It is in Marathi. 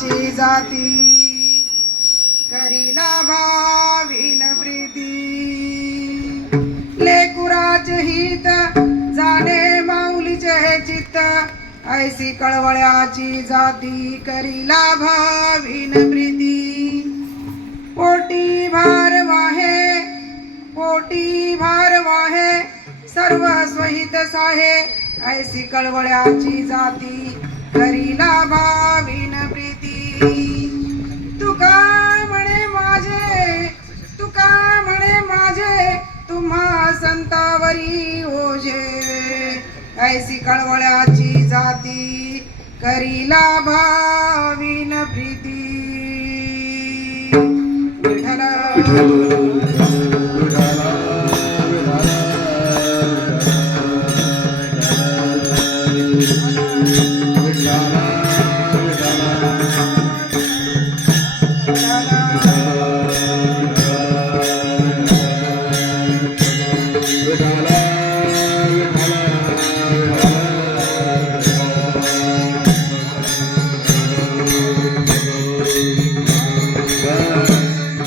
ची जाती करीला भाविन प्रीती. लेकुराचे हित जाणे माऊलीचे चित्त ऐसी कळवळ्याची जाती करीला भाविन प्रीती. पोटी भार वाहे पोटी भार वाहे सर्व स्वहित साहे ऐसी कळवळ्याची जाती करीला भा तुम्हा संतावरी ओझे ऐसी कळवळ्याची जाती करीला भावीन प्रीती. Yeah.